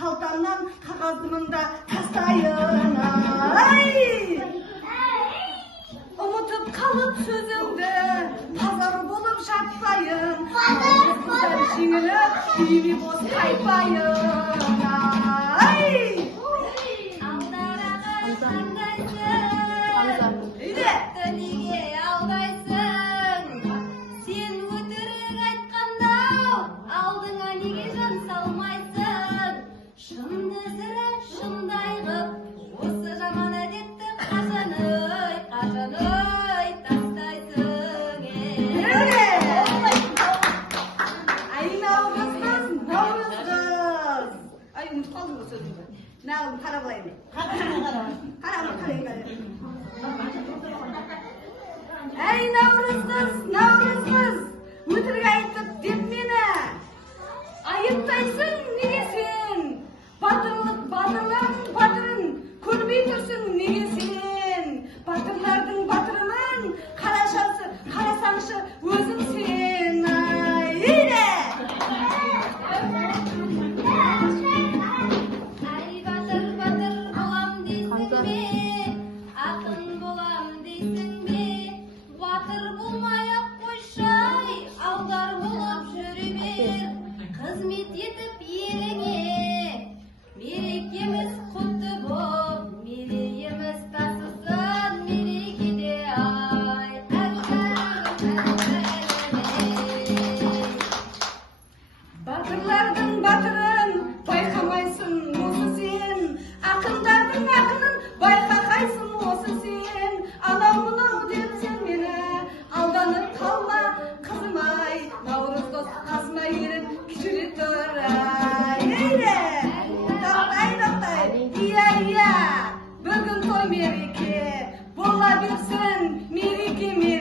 Kaltamdan kağıdımın da taslayın. Ay! Unutup kalıp sözümde pazarı bulup şartlayın. Güzel şiirler şiiri boz kaybayın. Ay! Aldarağın sandaysın, niye aldaysın? Sen ötürük aytqanda aldыңа неге жан салмайсың? Шынды сірә шындай қып, осы жаман әдетті қашан тастайсың? Ay Navruz kız, Navruz kız. Ay unutып қалдым ғой сөзімді. Нағым қарап алайын. Қарайын. Ай Navruz kız, өтірік айтып деп мені. Айыптайсың неге сен? Батырын көрмей тұрсың неге сен? Батырлардың батырының қарасаңшы өзің сен. Ай батыр болам дейсің бе? Ақын болам дейсің бе? Батыр болмай-ақ қойшай, алдар болып жүре бер. Қызмет етіп еліңе, мерекеміз құтты боп, мерейіміз тасысын мерекеде ай. Батырлардың батырын байқамайсың осы сен. Ақындардың ақынын байқақайсың осы сен. Анау-мынау деп сен мені алданып қалма қызым-ай. Наурыз дос қасыма еріп кішіре тұр. Тоқтай. Иә. Бүгін той мереке бола берсін мерекеме.